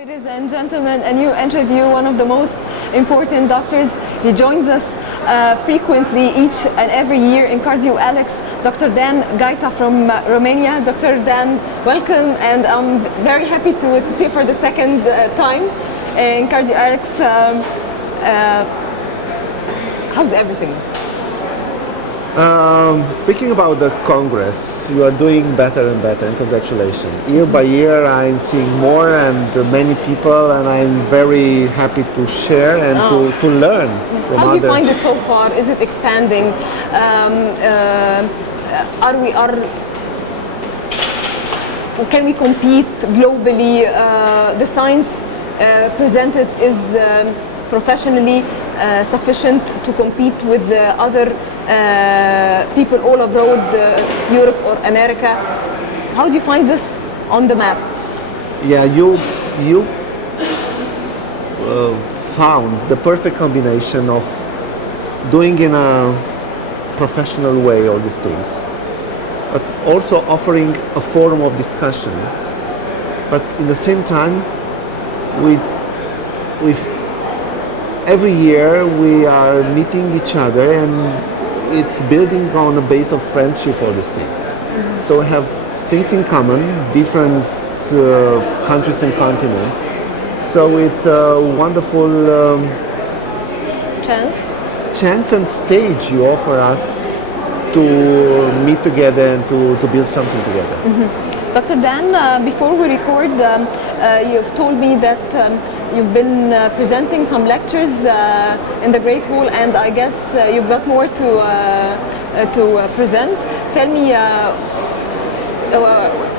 Ladies and gentlemen, a new interview, one of the most important doctors. He joins us frequently each and every year in CardioAlex, Dr. Dan Gaita from Romania. Dr. Dan, welcome, and I'm very happy to see you for the second time in CardioAlex. How's everything? Speaking about the Congress, you are doing better and better, and congratulations. Year by year I'm seeing more and many people, and I'm very happy to share and to learn from How do you others. find it so far? Is it expanding? Can we compete globally? The science presented is professionally sufficient to compete with the other people all abroad, Europe or America. How do you find this on the map? Yeah, you found the perfect combination of doing in a professional way all these things, but also offering a forum of discussions. But in the same time, every year we are meeting each other, and it's building on a base of friendship, all these things. Mm-hmm. So we have things in common, different countries and continents. So it's a wonderful chance and stage you offer us to meet together and to build something together. Mm-hmm. Dr. Dan, before we record, you've told me that you've been presenting some lectures in the Great Hall, and I guess you've got more to present. Tell me,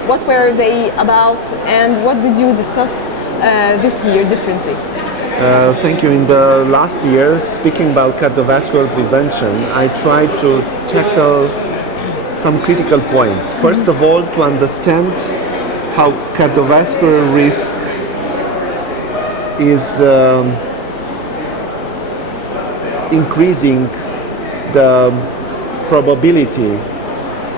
what were they about, and what did you discuss this year differently? Thank you. In the last years, speaking about cardiovascular prevention, I tried to tackle some critical points. First of all, to understand how cardiovascular risk is increasing the probability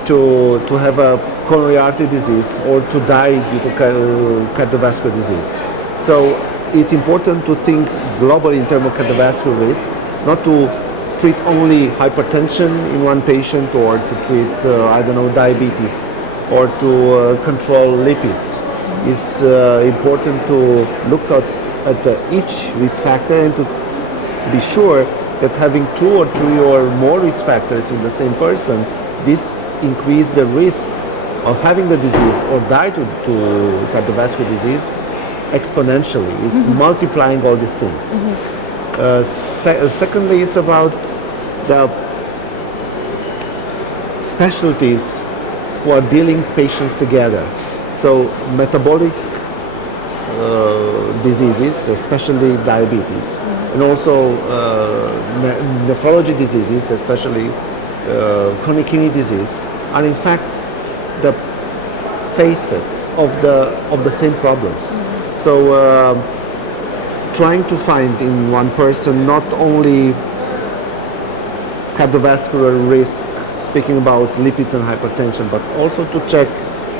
to have a coronary artery disease or to die due to cardiovascular disease. So it's important to think globally in terms of cardiovascular risk, not to treat only hypertension in one patient, or to treat, diabetes, or to control lipids. It's important to look at each risk factor and to be sure that having 2 or 3 or more risk factors in the same person, this increase the risk of having the disease or die to cardiovascular disease exponentially. It's mm-hmm. multiplying all these things. Mm-hmm. Secondly, it's about the specialties who are dealing patients together. So metabolic diseases, especially diabetes, and also nephrology diseases, especially chronic kidney disease, are in fact the facets of the same problems. Mm-hmm. So trying to find in one person not only cardiovascular risk, speaking about lipids and hypertension, but also to check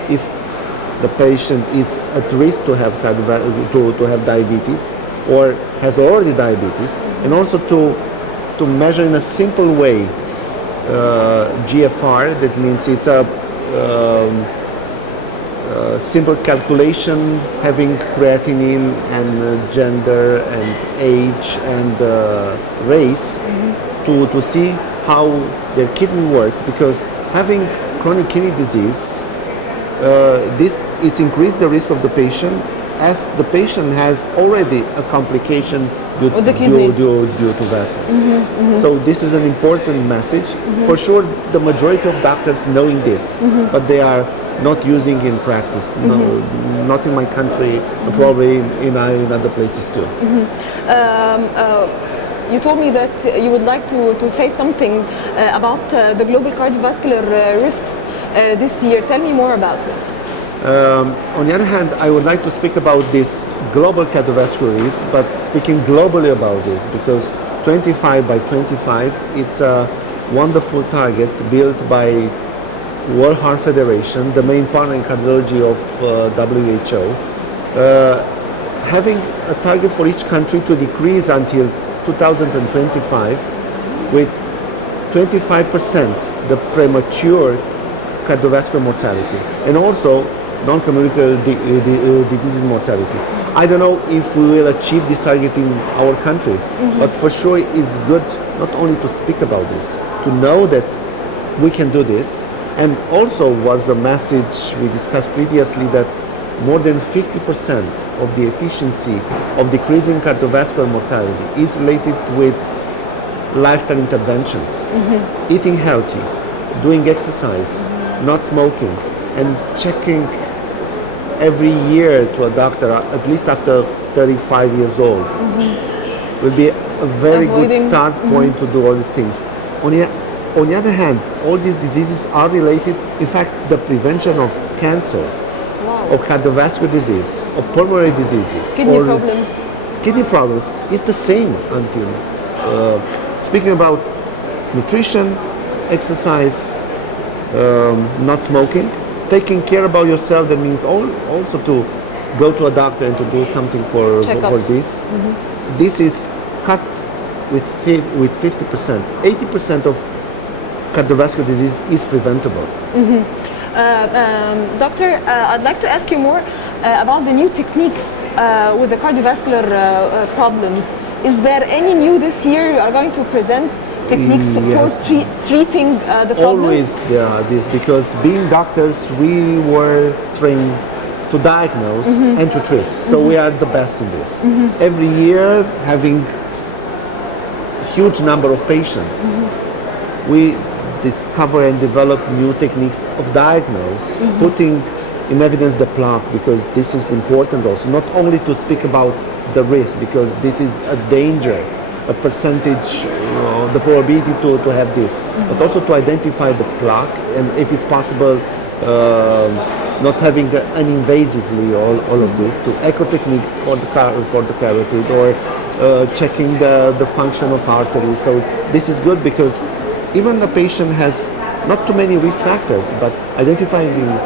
if the patient is at risk to have diabetes or has already diabetes, and also to measure in a simple way GFR. That means it's a simple calculation having creatinine and gender and age and race, mm-hmm. to see how their kidney works, because having chronic kidney disease, this it's increased the risk of the patient, as the patient has already a complication due to vessels. Mm-hmm, mm-hmm. So this is an important message. Mm-hmm. For sure, the majority of doctors knowing this, mm-hmm. but they are not using in practice. Mm-hmm. No, not in my country, mm-hmm. probably in other places too. Mm-hmm. You told me that you would like to say something about the global cardiovascular risks this year. Tell me more about it. On the other hand, I would like to speak about this global cardiovascular risk, but speaking globally about this, because 25 by 25, it's a wonderful target built by World Heart Federation, the main partner in cardiology of WHO, having a target for each country to decrease until 2025 with 25% the premature cardiovascular mortality, and also non-communicable diseases mortality. I don't know if we will achieve this target in our countries, but for sure it's good not only to speak about this, to know that we can do this, and also was a message we discussed previously that more than 50% of the efficiency of decreasing cardiovascular mortality is related with lifestyle interventions, eating healthy, doing exercise, not smoking, and checking every year to a doctor, at least after 35 years old, will be a very good start point to do all these things. On the other hand, all these diseases are related, in fact, the prevention of cancer, of cardiovascular disease, of pulmonary diseases, kidney problems is the same until, speaking about nutrition, exercise, not smoking, taking care about yourself, that means also to go to a doctor and to do something for this. This is cut with 50%. 80% of cardiovascular disease is preventable. Doctor, I'd like to ask you more about the new techniques with the cardiovascular problems. Is there any new this year you are going to present? Techniques for treating the problems? Always there are this, because being doctors, we were trained to diagnose and to treat. So we are the best in this. Every year, having huge number of patients, we discover and develop new techniques of diagnose, putting in evidence the plaque, because this is important also, not only to speak about the risk, because this is a danger, a percentage, the probability to have this, but also to identify the plaque, and if it's possible, not having uninvasively all of this, to echo techniques for the carotid, or checking the function of arteries. So this is good, because even the patient has not too many risk factors, but identifying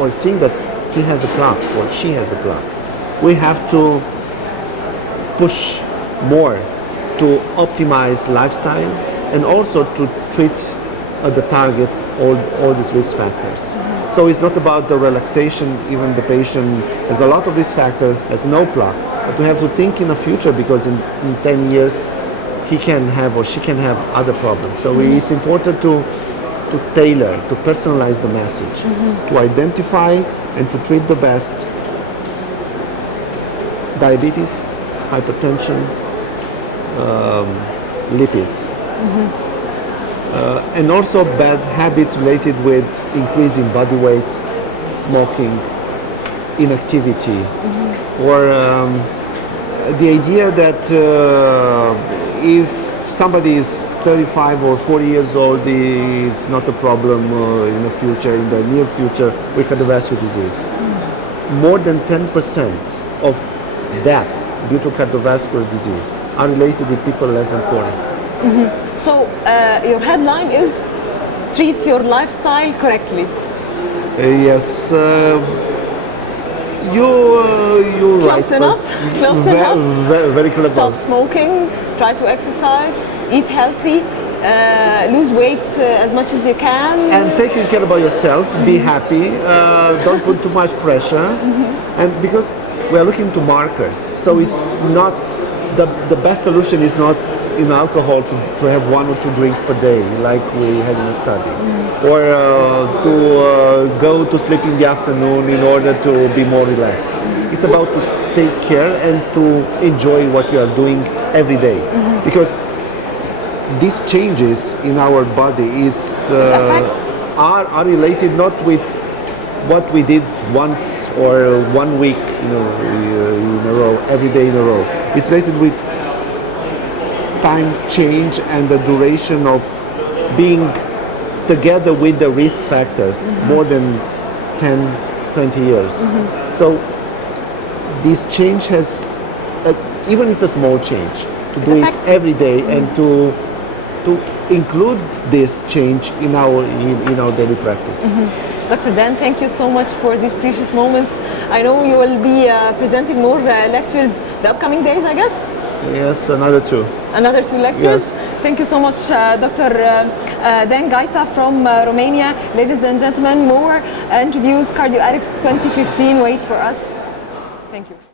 or seeing that he has a plaque or she has a plaque, we have to push more to optimize lifestyle and also to treat at the target all these risk factors. So it's not about the relaxation. Even the patient has a lot of risk factor, has no plaque, but we have to think in the future, because in 10 years he can have or she can have other problems. So it's important to tailor, to personalize the message, to identify and to treat the best diabetes, hypertension, lipids, and also bad habits related with increasing body weight, smoking, inactivity, or the idea that if somebody is 35 or 40 years old, it's not a problem in the future, in the near future, with cardiovascular disease. More than 10% of death due to cardiovascular disease are related with people less than 40. So your headline is treat your lifestyle correctly. Yes, you're Close right. enough? Close enough? Very clever. Stop smoking, try to exercise, eat healthy, lose weight as much as you can. And taking care about yourself, be happy, don't put too much pressure. And because we are looking to markers, so it's not, the best solution is not in alcohol to have 1 or 2 drinks per day, like we had in the study, or to go to sleep in the afternoon in order to be more relaxed. It's about to take care and to enjoy what you are doing every day, because these changes in our body are related not with what we did once or 1 week, in a row, every day in a row. It's related with time change and the duration of being together with the risk factors more than 10, 20 years. So this change has, even if a small change, to do it every day and to include this change in our daily practice. Dr. Dan, thank you so much for these precious moments. I know you will be presenting more lectures the upcoming days, I guess? Yes, another 2. Another 2 lectures? Yes. Thank you so much, Dr. Dan Gaita from Romania. Ladies and gentlemen, more interviews, CardioAlex 2015 wait for us. Thank you.